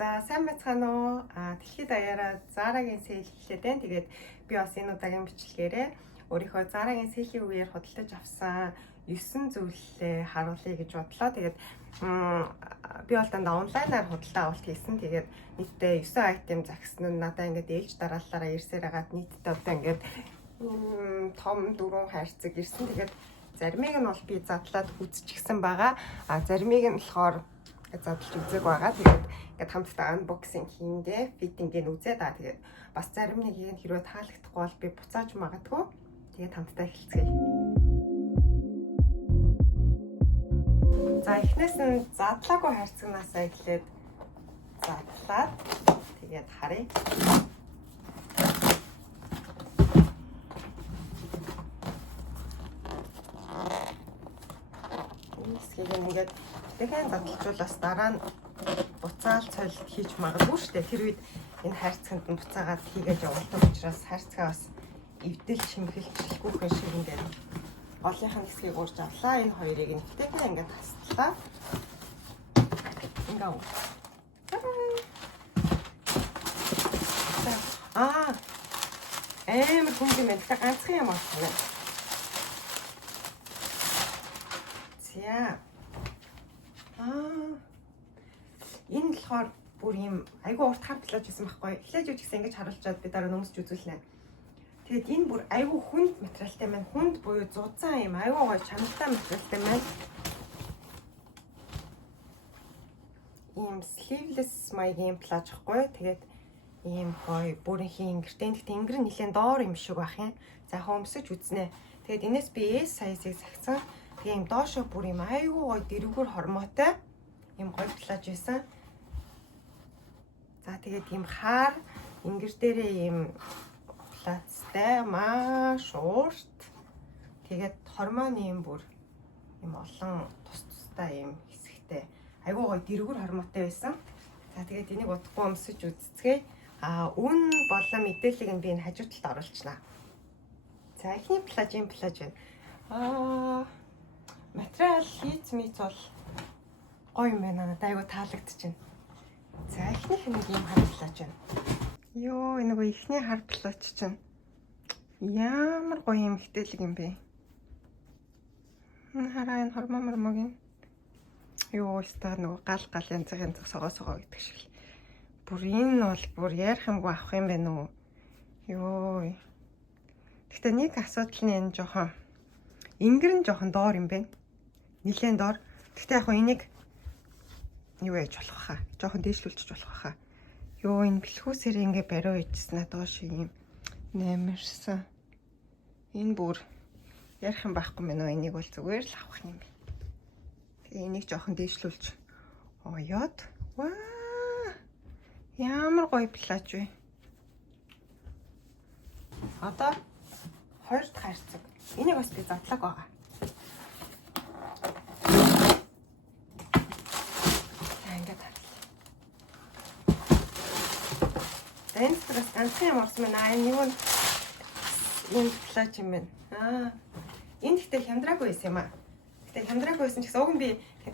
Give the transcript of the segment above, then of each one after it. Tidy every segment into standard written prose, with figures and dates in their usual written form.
За сайн байцгаана уу? Дэлхийд даяараа Zara-гийн сейл эхлээд байна. Тэгээд би бас энэ удаагийн бичлэгээрээ өөрийнхөө Zara-гийн сейлийн үеэр худалдаж авсан 9 зүйлээ харуулъя гэж бодлоо. Тэгээд би бол дандаа онлайнаар худалдаа авалт хийсэн. Тэгээд нийтдээ 9 айтем загсан нь надаа ингээд ээлж дараалалаараа ирсээр хагаад нийтдээ одоо ингээд том 4 хайрцаг ирсэн. Тэгээд заримыг нь бол би задлаад үзчихсэн байгаа. Заримыг нь болохоор задлж үзег байгаа. Тэгээд ингээд хамтдаа unboxing хийндээ фитингийг үзээд тэгээд бас зарим нэгийг нь хэрвээ таалагдахгүй бол би буцааж магадгүй. Тэгээд хамтдаа эхэлцгээе. За эхнээс нь задлаагүй хайрцагнаасаа эхлээд задлаад тэгээд харъя. Хэсгийг ингээд дахин задлжуулаас дараа нь буцаал цолилт хийж магадгүй шүү дээ. Тэр үед энэ хайрцагт нь буцаагаад хийгээд явуулдаг учраас хайрцгаа бас эвдэл шимхэлчлэхгүй шиг ингээд голынхын хэсгийг урьж авлаа. Энэ хоёрыг нь дахин ингээд таслаа. Ингээ. Амар хүнд юм байна. Ганцхан юм байна. За. Энэ болохоор бүр юм айгүй урт хамтлаж байсан байхгүй. Эхлэж үуч гэсэн ингэж харуулчаад би дараа нөмсч үзүүлнэ. Тэгээд энэ бүр айгүй хүнд материалтай маань. Хүнд буюу зузаан юм айгүй гоё чанартай материалтай маань. Ийм sleeveless маягийн плаж хгүй. Тэгээд ийм гоё бүрийнхэн гэртэн тэнгэр нь нэлээд доор юм шиг байх юм. За хөмсөж үзнэ. Тэгээд энэс би S size-ыг загсан. Тэгээ юм доошо бүр юм айгүй гоё дэрвгэр хормоотой юм гоё плаж байсан. За тэгээд ийм хаар ингэр дээрээ ийм плацтай маш урт. Тэгээд хормооны юм бүр юм олон тус тустай юм хэсэгтэй айгүй гоё дэрвгэр хормоотой байсан. За тэгээд энийг удахгүй өмсөж үзцгээе. Үн болон мэдээллийг нь би энэ хажуу талд оруулчихлаа. За эхний плаж юм плаж байна. Материал хийц мийц бол гоё юм байна. Надад айгүй таалагдчихэв. За эхнийх нь ийм хар плаж байна. Йоо энэ нөгөө эхний хар плаж чинь ямар гоё юм хтэлэг юм бэ. Хараа энэ хормоо мормогийн. Йоо өстө нөгөө гал янзын согоо гэдэг шиг. Бүр энэ бол бүр ярих юмгүй авах юм байна уу? Йоо. Гэхдээ нэг асуудал нь энэ жоохон ингэр нь жоохон доор юм байна. Нилээн доор. Гэхдээ яг хөө энийг юу яаж болох хаа? Жоохон дээшлүүлчих болох хаа. Йоо энэ бэлхүүсээр ингээ бариу ичснэ доош юм нэмэрсэн. Энэ бүр ярих юм байхгүй мэн үү? Энийг бол зүгээр л авах юм бэ. Тэгээ энийг жоохон дээшлүүлж. Оёд. Ваа! Ямар гоё плаж вэ? Одоо хоёр дахь хайрцаг. Энийг бас би задлаг байгаа. Энэ стресс ганцхан юм орсон байна. Энэ юу энэ плаж юм байна. Энэ гэхдээ хямдраагүй байсан юм аа. Гэхдээ хямдраагүй байсан ч гэсэн уг нь би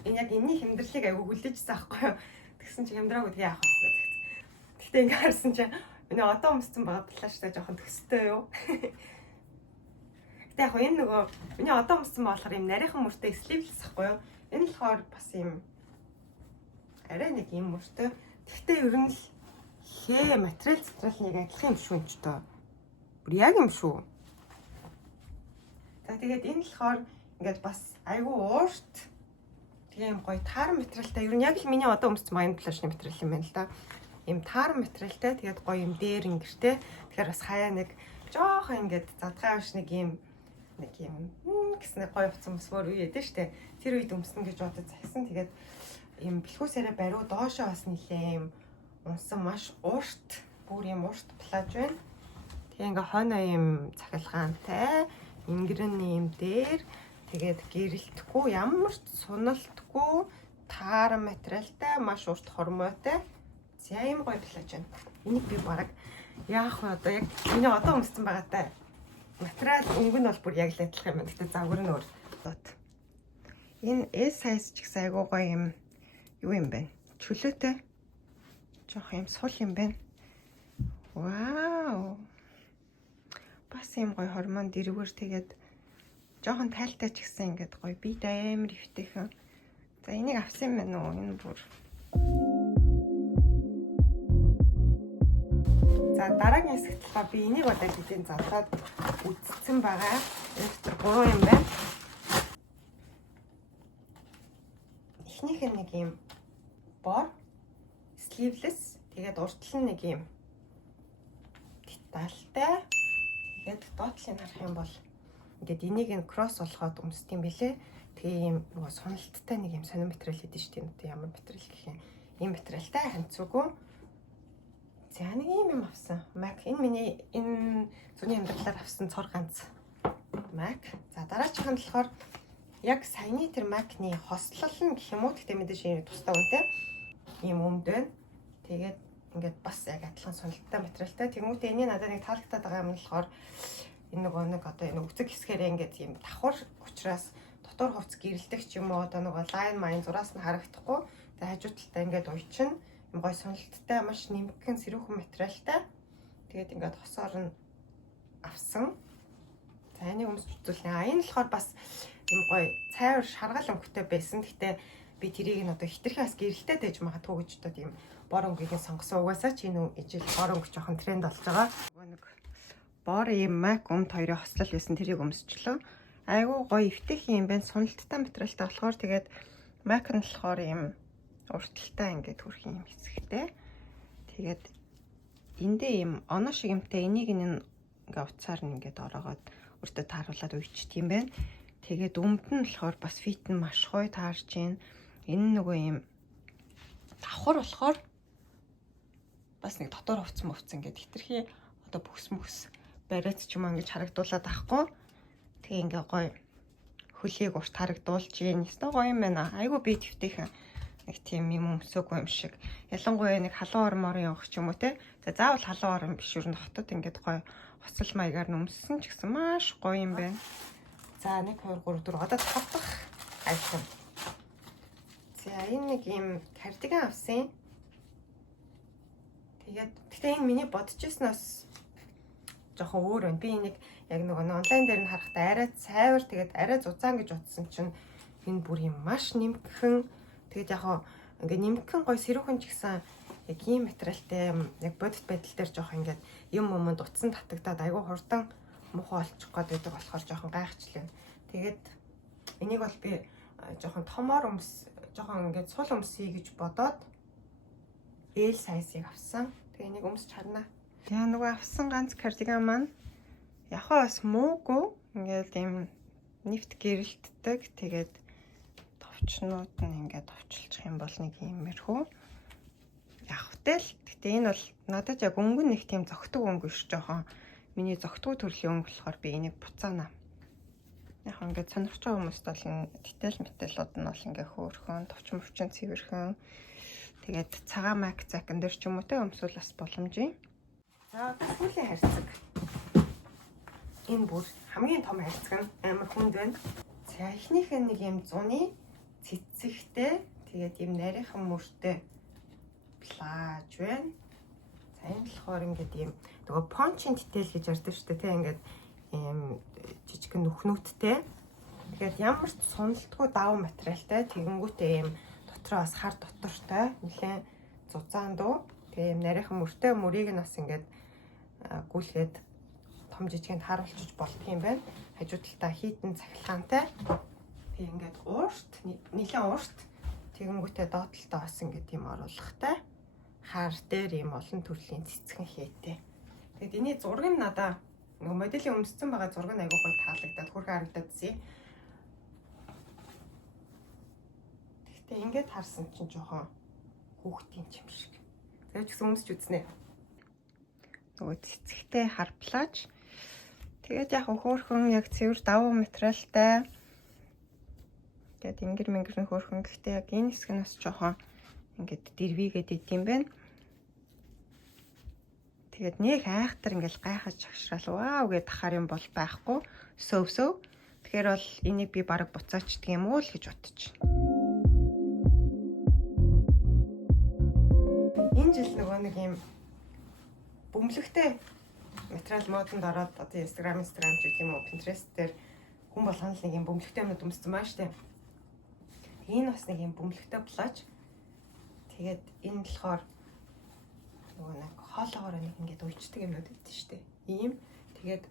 яг энэний хямдралыг аягүй хүлээжсэн аахгүй юу. Тэгсэн чи хямдраагүй тэгээ яах вэ гэж. Гэхдээ ингээ харсан чи энэ одоо өмссөн байгаа плажтай жоохон төстэй юу. Гэтэ яг энэ нөгөө миний одоо өмссөн болохоор юм нарийнхан мөртэй sleeveless ахгүй юу. Энэ болохоор бас юм арай нэг юм мөртэй. Гэхдээ ер нь л хээ материал нэг адилхан юм шүү ч тоо. Бүр яг юм шүү. За тэгээд энэ болохоор ингээд бас айгүй уурт. Тэгээ юм гоё тааран материалтай. Ер нь яг л миний одоо өмссөн маяг плажны материал юм байна л да. Им тааран материалтай. Тэгээд гоё юм дээр ингэртэй. Тэгэхээр бас хаяа нэг жоохон ингээд задгай биш нэг юм гэснээр гоё уцсан мөсвөр үе яд штэ. Тэр үед өмснө гэж бодож загсан. Тэгээд юм бэлхүүсээрээ бариу доошоо бас нилээ юм унсан маш урт, бүр юм урт плаж байна. Тэгээ ингээ хойно юм цахилгаантай, ингэрэн юм дээр тэгээд гэрэлтэхгүй, ямар ч суналтгүй, тааран материалтай, маш урт хормойтой. За юм гоё плаж байна. Энийг би бараг яах вэ одоо яг миний одоо өмссөн байгаатай материал өнгө нь бол бүр яг л адилхан юм байна. Гэтэ загвар нь өөр. Энэ S size ч гэсэн айгуу гоё юм. Юу юм бэ? Чөлөөтэй. жоох юм сул юм байна. Вау. Бас юм гоё хормон дэрвэр тэгээд жоохон тайлтай ч гэсэн ингээд гоё би амар өвтэйхэн. За энийг авсан юм байна уу? Энэ бүр. За дараагийн хэсэгт болохоор би энийг одоо хэдийн задлаад үтцсэн байгаа. Энэ дотор 3 юм байна. Эхнийх нь нэг юм бор, sleeveless, тэгээд уртл нь нэг юм детальтай. Тэгээд доотлыг харах юм бол ингээд энийг нь кросс болгоод өмсдөг юм билэ. Тэгээ юм нөгөө сонолттой нэг юм сонир материал гэдэг шүү дээ. Одоо ямар материал гэх юм. Ийм материалтай ханцуугүй. За нэг юм авсан. Mac энэ миний энэ зуны амьдралаар авсан цор ганц Mac. За дараачих нь болохоор яг саяны тэр Mac-ны хослол нь гэх юм уу. Тэгтээ мэдээж энэ тусдаа үнэтэй. Ийм өмд байна. Тэгээд ингээд бас яг адилхан сонолттой материалтай. Тэгмүүдээ энэ надад нэг таалагдаад байгаа юм болохоор энэ нөгөө нэг одоо энэ үцэг хэсгээрээ ингээд ийм давхар учраас дотор хувцс гэрэлдэг ч юм уу одоо нөгөө лайн майн зураас нь харагдахгүй. Тэгээд хажуу талдаа ингээд уйчин юм гой сонолттой маш нэмгэн сэрүүхэн материалтай. Тэгээд ингээд хосоор нь авсан. За энийг өмсч үзүүлнэ. Энэ болохоор бас юм гой цайвар шаргал өнгөтэй байсан. Гэхдээ би тэрийг нь одоо хитрхи бас гэрэлтэй дэж магадгүй гэж одоо тийм бор өнгөийг сонгосон. Угаасаа ч энэ ижил бор өнгө жоохон тренд болж байгаа. Нэг бор юм Mac өмд хоёрын хослол байсан тэрийг өмсчлөө. Айгуу гоё эвтэх юм байна. Сонолттой материалтай болохоор тэгээд Mac нь болохоор юм урталтай ингээд хүрх юм хэсэгтэй. Тэгээд эндээ юм оноо шиг юмтай энийг ингээ уцаар нь ингээд ороогоод өртөө тааруулаад үйчт юм байна. Тэгээд өмд нь болохоор бас фит нь маш гоё таарч байна. Энэ нөгөө юм давхар болохоор бас нэг дотор хувцсан ингээд хитрхи одоо бүхс бариад ч юм ингэж харагдуулаад ахгүй. Тэгээ ингээ гоё хөлийг урт харагдуулж ийн. Өстой гоё юм байна. Айгу би твтэйхэн нэг тийм юм өмсөөгүй юм шиг. Ялангуяа нэг халуун ормоор явах ч юм уу те. За заавал халуун орон биш юу хотод ингээд гоё хоцол маягаар нөмссөн ч гэсэн маш гоё юм байна. За 1 2 3 4 одоо 5 дахь айсан. За энэ нэг юм кардиган авсан. Гэхдээ энэ миний бодож ирснээс жоохон өөр байна. Би энийг яг нэг онлайн дээр нь харахтаа арай цайвар тэгээд арай зузаан гэж утсан чинь энэ бүр юм маш нэмгхэн. Тэгээд яг ингээ нэмгхэн гой сэрүүхэн ч гэсэн яг ийм материалтай яг бодит байдал дээр жоохон ингээд юм өмөнд утсан татагдаад айгүй хурдан муухай олчих гээд байдаг болохоор жоохон гайхчлаа. Тэгээд энийг бол би жоохон томоор жоохон ингээд сул өмсөе гэж бодоод L size-ыг авсан. Тэгээ энийг өмсч харна. Яа нөгөө авсан ганц кардиган маань яхаа бас муугүй ингээд юм нефт гэрэлтдэг. Тэгээд товчнууд нь ингээд товчлчих юм бол нэг иймэрхүү явахтай л. Гэтэ энэ бол надад яг өнгө нь нэг тийм зөгтөг өнгө биш жоохон миний зөгтгөө төрлийн өнгө болохоор би энийг буцаана. Яг ингээд сонирхож байгаа хүмүүст бол энэ деталлууд нь бол ингээд хөөрхөн, товчмөвчин цэвэрхэн. Тэгээд цагаан Mac закан дээр ч юм уу те өмсвөл бас боломжийн. За сүүлийн харьцаг. Энэ бүр хамгийн том харьцаг нь амар хүнд байна. За эхнийх нь нэг юм зуны цэцэгтэй тэгээд юм нарийнхан мөртэй плаж байна. За энэ болохоор ингээд юм нөгөө пончин детайл гэж ярьдаг шүү дээ те ингээд юм жижигхэн нүхнүүттэй. Тэгэхээр ямар ч суналтгүй даван материалтай тэгэнгүүтээ юм дотроо бас хар дотортой нэлээд зузаан дуу. Тэгээ юм нарийнхан мөртэй мөрийг нь бас ингээд гүйлгээд том жижигэн тааруулчих болдго юм байна. Хажуу талдаа хитэн цахилгаантай. Тэгээ ингээд уурт нэлээд уурт тэгэнгүүтээ доод талдаа бас ингээд юм оруулахтай. Хар дээр юм олон төрлийн цэцгэн хийтэй. Тэгэд энэ зураг нь надаа нөгөө моделийн өмссөн байгаа зураг нь айгүй гоё таалагдаад хөрхөн харагдаад зэ. Гэхдээ ингээд харсан чинь жоохон хүүхдийн юм шиг. Тэгээд ч гэсэн өмсч үзнэ. Нөгөө цэцэгтэй хар плаж. Тэгээд яг хөөрхөн яг цэвэр даван материалтай. Тэгээд ингэр мэнгэрний хөөрхөн гэхдээ яг энэ хэсэг нь бас жоохон ингээд дэрвигээд идэм байна. Тэгээд нэг айхтар ингээл гайхаж агшраал вау гэд тахаар юм бол байхгүй. Сөв. Тэгэхээр бол энийг би бараг буцаачдаг юм уу л гэж бодож байна. энэ жил нөгөө нэг юм бөмбөлөгтэй материал модонд ороод одоо Instagram ч гэх юм уу Pinterest дээр хүн болгоно л нэг юм бөмбөлөгтэй юмуд өмссөн байна шүү дээ. Энэ бас нэг юм бөмбөлөгтэй плаж. Тэгээд энэ болохоор нөгөө нэг хоолоогоор нэг ингээд уйчдаг юмнууд гэдэг шүү дээ. Ийм. Тэгээд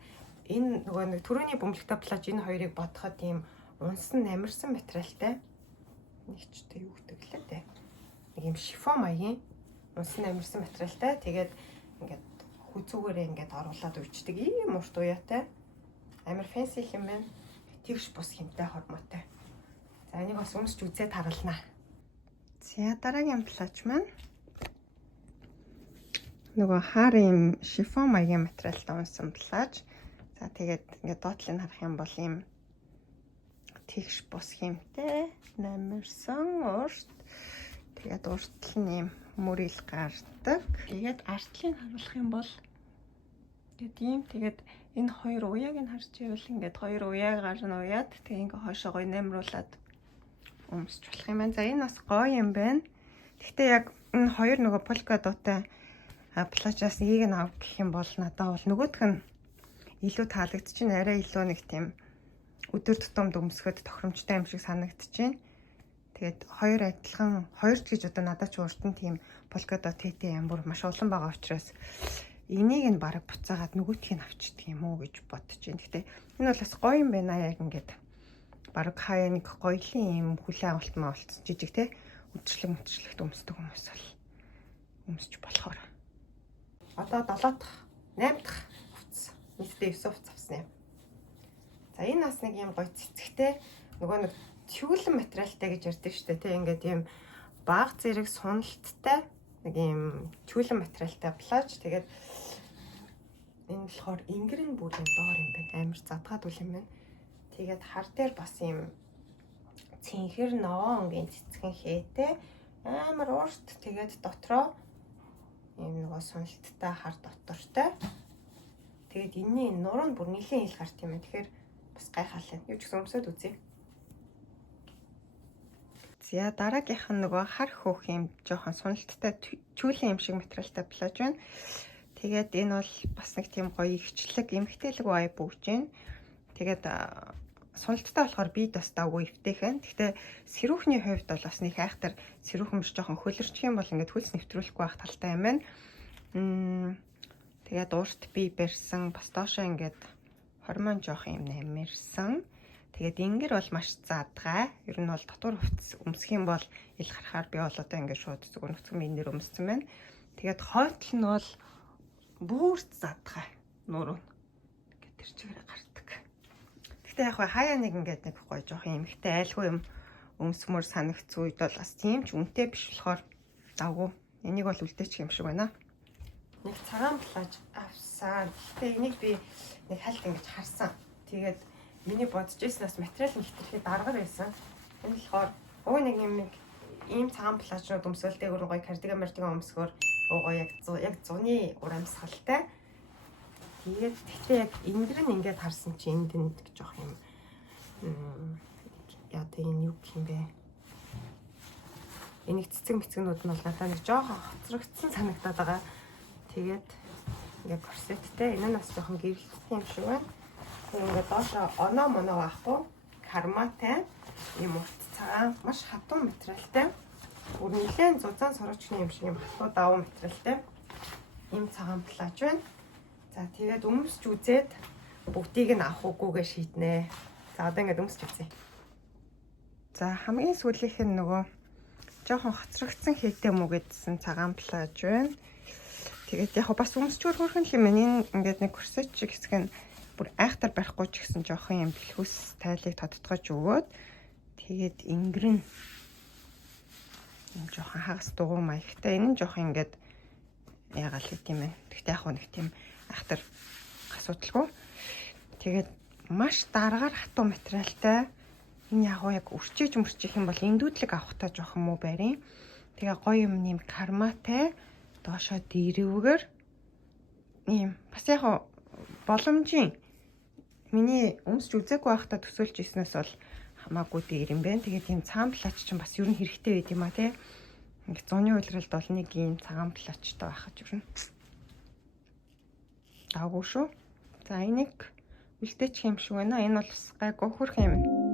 энэ нөгөө нэг түрүүний бөмбөлөгтэй плаж энэ хоёрыг бодоход ийм унсан намирсан материалтай нэг ч тэг юу гэдэг лээ дээ. Нэг юм шифон маягийн унсан намирсан материалтай. Тэгээд ингээд хүзүүгээрээ ингээд оруулаад уйчдаг ийм урт уяатай. Амар фэнси юм байна. Тэгш бус хэмтэй хормоотой. За энийг бас өмсч үзээд харуулнаа. За дараагийн плаж маань нөгөө хаар юм шифон маягийн материалтай унсан плаж. За тэгээд ингээд доотлыг харах юм бол ийм тэгш бус хэмтэй намирсан урт. Тэгээд уртл нь ийм мөрөл гардаг. Тэгээд артлыг харуулах юм бол тэгээд энэ хоёр уяаг нь харж ивэл ингээд хоёр уяагаар нь уяад тэгээ ингээ хоошоо гоё нэмруулад өмсч болох юм байна. За энэ бас гоё юм байна. Гэхдээ яг энэ хоёр нөгөө полка дотой плажаас эгийг нь ав гэх юм бол надад бол нөгөөх нь илүү таалагдчихэв. Арай илүү нэг тийм өдөр тутамд өмсөхөд тохиромжтой юм шиг санагдчихэв. Тэгээд хоёр адилхан хоёрт гэж одоо надад ч урд нь тийм полка дот тэтэ юм бүр маш олон байгаа учраас энийг нь бараг буцаагаад нөгөөтгийг авчдаг юм уу гэж бодож байна. Гэхдээ энэ бол бас гоё юм байна яг ингээд бараг хаяа нэг гоёлын юм хүлээ авалтмаа болцсон жижиг те үдшилэгт өмсдөг хүмүүс бол өмсч болохоор. Одоо 7 дахь 8 дахь хувцас нийтдээ 9 хувцас авсан юм. За энэ бас нэг юм гоё цэцэгтэй нөгөө нэг тюлен материалтай гэж ярьдаг шүү дээ те ингээд юм баг зэрэг суналттай нэг юм тюлен материалтай плаж. Тэгээд энэ болохоор ингэрэн бүрийн доор юм байна. Амар задгаад үл юм байна. Тэгээд хар дээр бас юм цэнхэр ноонгийн цэцгэн хээтэй амар урт. Тэгээд дотроо юм нөгөө суналттай хар дотортой. Тэгээд энэний нуруу нь бүр нэлийн ил гарт юм. Тэгэхээр бас гайхалтай. Юу ч гэсэн өмсөд үзье. За дараагийнх нь нөгөө хар хөөх юм жоохон суналттай чүүлийн юм шиг материалтай плаж байна. Тэгээд энэ бол бас нэг тийм гоё ихчлэг, эмхтэлэг бай бүүж байна. Тэгээд суналттай болохоор би бас давгүй эвтэйхэн. Гэхдээ сэрүүхний хувьд бол бас нэг айхтар сэрүүхэн биш жоохон хөлөрчих юм бол ингээд хөлс нэвтрүүлэхгүй байх талтай юм байна. Тэгээд урт би барьсан бас доошоо ингээд хормон жоох юм намирсан. Тэгээд ингэр бол маш задгай. Ер нь бол дотор хувцас өмсөх юм бол ил харахаар би бол одоо ингээд шууд зүгээр нүцгэн биенээр өмссөн байна. Тэгээд хойдл нь бол бүрт задгай. Нуруу. Ингээд тэр чигээр гардаг. Гэхдээ яг хаяа нэг ингээд нэг гоё жоох юм ихтэй айлгүй юм өмсмөр санагц үед бол бас тийм ч үнэтэй биш болохоор давгүй. Энийг бол үлдээчих юм шиг байна. Нэг цагаан плаж авсан. Гэхдээ энийг би нэг хальт ингэж харсан. Тэгээд миний бодож ирсэн бас материал нь хэтэрхий даргаар байсан. Энэ болохоор нэг юм нэг ийм цагаан плажууд өмсөлтэй өөр гоё кардиган мартиган өмсгөр гоё яг зуны урамсгалтай. Тэгээд гэхдээ яг эндэр нь ингээд харсан чи энд нэг жоох юм яа тэ энэ юу юм бэ? Энийг цэцэг мэцгнүүд нь бол надад нэг жоохон хоцрогдсон санагдаад байгаа. Тэгээд ингээд корсеттэй энэ нь бас жоохон гэрэлтсэн юм шиг байна. Ингээд доошо оноо моноо байхгүй карматай юм урт цагаан маш хатуу материалтай бүр нэлээд зузаан сорочны юм шиг юм хатуу давуу материалтай ийм цагаан плаж байна. За тэгээд өмсч үзээд бүгдийг нь авах уугүйгээ шийднэ. За одоо ингээд өмсч үзье. За хамгийн сүүлийнх нь нөгөө жоохон хоцрогдсон хийтэй мөгөдсөн цагаан плаж байна. Тэгээд яг бас өмсчүүр хөрхөн юм энэ ингээд нэг корсет шиг хэсэг нь бүр айхтар барихгүй ч гэсэн жоохон юм бэлхүүс тайлыг тодтгож өгөөд тэгээд ингэрэн юм жоохон хагас дугуй маягтай энэ нь жоохон ингээд яагаал хэт юм бэ. Гэхдээ яг нэг тийм айхтар асуудалгүй. Тэгээд маш дараагаар хатуу материалтай энэ яг өрчиж мөрчих юм бол эндүүдлэг авахтаа жоохон муу барин. Тэгээ гоё юм нэм карматай доошоо дэрвгээр ийм бас яг боломжийн миний өмсч үзээгүй байхдаа төсөөлж ирснээс бол хамаагүй дээр юм байна. Тэгээд ийм цаан плач чинь бас ер нь хэрэгтэй байд юм а тий. Ингээд зуны үйлрэлд бол нэг ийм цагаан плочтой байх гэж байна. Даагүй шүү. За энийг үлдээчих юм шиг байна. Энэ бол бас гайгүй хөрх юм.